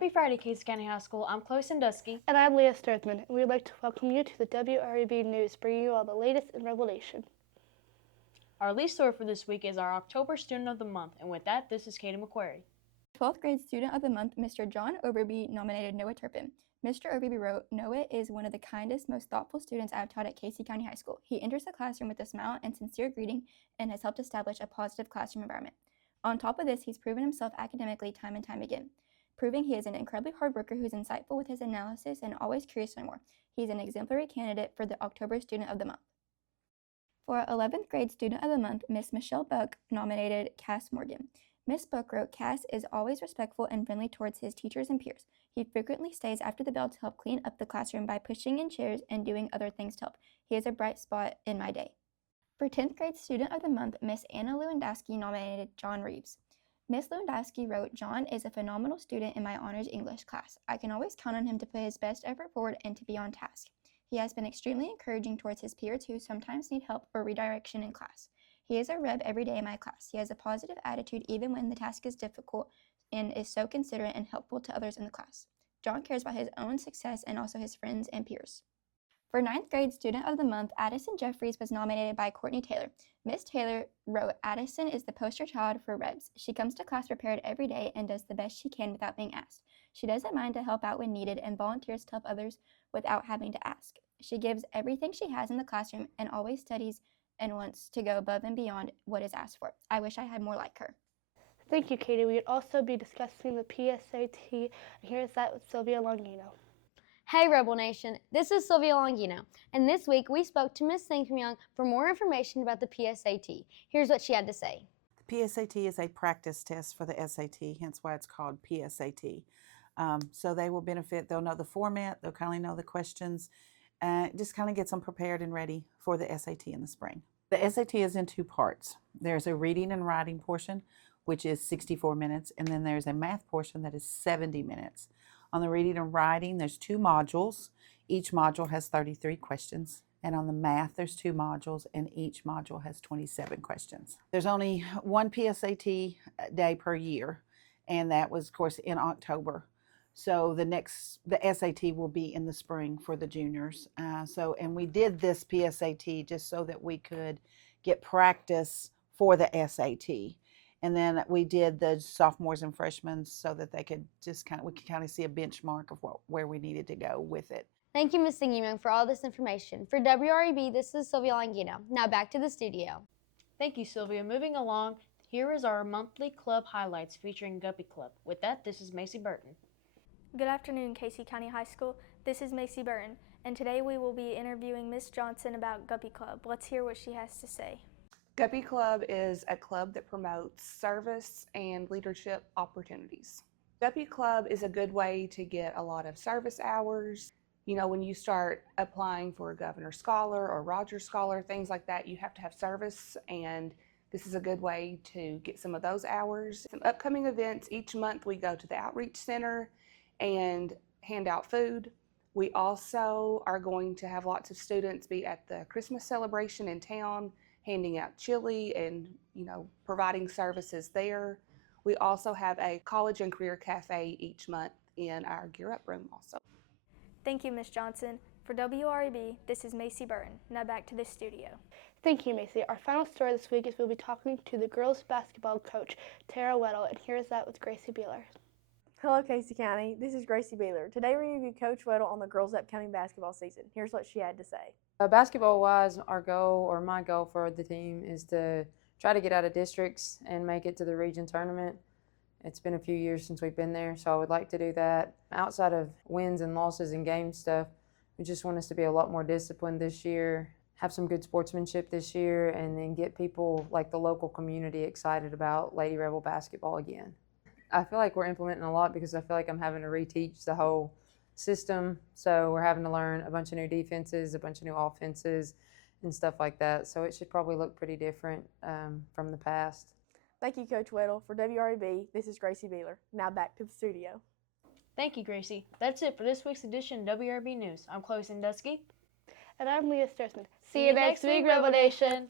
Happy Friday, Kaydee County High School. I'm Chloe Sandusky. And I'm Leah Sturzman, and we'd like to welcome you to the WREB News, bringing you all the latest in Revelation. Our lead story for this week is our October Student of the Month, and with that, this is Kaydee McQueary. 12th grade Student of the Month, Mr. John Overby, nominated Noah Turpin. Mr. Overby wrote, "Noah is one of the kindest, most thoughtful students I have taught at Kaydee County High School. He enters the classroom with a smile and sincere greeting and has helped establish a positive classroom environment. On top of this, he's proven himself academically time and time again, proving he is an incredibly hard worker who's insightful with his analysis and always curious to learn more. He's an exemplary candidate for the October Student of the Month." For 11th grade Student of the Month, Miss Michelle Buck nominated Cass Morgan. Miss Buck wrote, "Cass is always respectful and friendly towards his teachers and peers. He frequently stays after the bell to help clean up the classroom by pushing in chairs and doing other things to help. He is a bright spot in my day." For 10th grade Student of the Month, Miss Anna Lewandowski nominated John Reeves. Miss Lewandowski wrote, "John is a phenomenal student in my honors English class. I can always count on him to put his best effort forward and to be on task. He has been extremely encouraging towards his peers who sometimes need help or redirection in class. He is a Wreb every day in my class. He has a positive attitude even when the task is difficult and is so considerate and helpful to others in the class. John cares about his own success and also his friends and peers." For 9th grade Student of the Month, Addison Jeffries was nominated by Courtney Taylor. Miss Taylor wrote, "Addison is the poster child for Rebs. She comes to class prepared every day and does the best she can without being asked. She doesn't mind to help out when needed and volunteers to help others without having to ask. She gives everything she has in the classroom and always studies and wants to go above and beyond what is asked for. I wish I had more like her." Thank you, Katie. We'd also be discussing the PSAT, and here's that with Silvia Longino. Hey Rebel Nation, this is Silvia Longino, and this week we spoke to Ms. Sengkhamyong for more information about the PSAT. Here's what she had to say. The PSAT is a practice test for the SAT, hence why it's called PSAT. So they will benefit, they'll know the format, they'll kind of know the questions, and just kind of gets them prepared and ready for the SAT in the spring. The SAT is in two parts. There's a reading and writing portion, which is 64 minutes, and then there's a math portion that is 70 minutes. On the reading and writing, there's two modules. Each module has 33 questions. And on the math, there's two modules, and each module has 27 questions. There's only one PSAT day per year, and that was, of course, in October. So the SAT will be in the spring for the juniors. And we did this PSAT just so that we could get practice for the SAT. And then we did the sophomores and freshmen so that they could we could kind of see a benchmark of where we needed to go with it. Thank you, Ms. Sengkhamyong, for all this information. For WREB, this is Silvia Longino. Now back to the studio. Thank you, Sylvia. Moving along, here is our monthly club highlights featuring Guppy Club. With that, this is Maci Burton. Good afternoon, Kaydee County High School. This is Maci Burton, and today we will be interviewing Miss Johnson about Guppy Club. Let's hear what she has to say. Guppy Club is a club that promotes service and leadership opportunities. Guppy Club is a good way to get a lot of service hours. You know, when you start applying for a Governor Scholar or Rogers Scholar, things like that, you have to have service, and this is a good way to get some of those hours. Some upcoming events, each month we go to the Outreach Center and hand out food. We also are going to have lots of students be at the Christmas celebration in town, handing out chili and, providing services there. We also have a college and career cafe each month in our Gear Up room also. Thank you, Miss Johnson. For WREB, this is Maci Burton. Now back to the studio. Thank you, Maci. Our final story this week is we'll be talking to the girls basketball coach, Tara Weddle, and here's that with Gracie Beeler. Hello, Kaydee County. This is Gracie Beeler. Today we review Coach Weddle on the girls' upcoming basketball season. Here's what she had to say. Basketball-wise, my goal for the team is to try to get out of districts and make it to the region tournament. It's been a few years since we've been there, so I would like to do that. Outside of wins and losses and game stuff, we just want us to be a lot more disciplined this year, have some good sportsmanship this year, and then get people like the local community excited about Lady Rebel basketball again. I feel like we're implementing a lot because I feel like I'm having to reteach the whole system. So we're having to learn a bunch of new defenses, a bunch of new offenses, and stuff like that. So it should probably look pretty different from the past. Thank you, Coach Weddle. For WREB, this is Gracie Beeler. Now back to the studio. Thank you, Gracie. That's it for this week's edition of WRB News. I'm Chloe Sandusky. And I'm Leah Sturzman. See you next week, Revelation.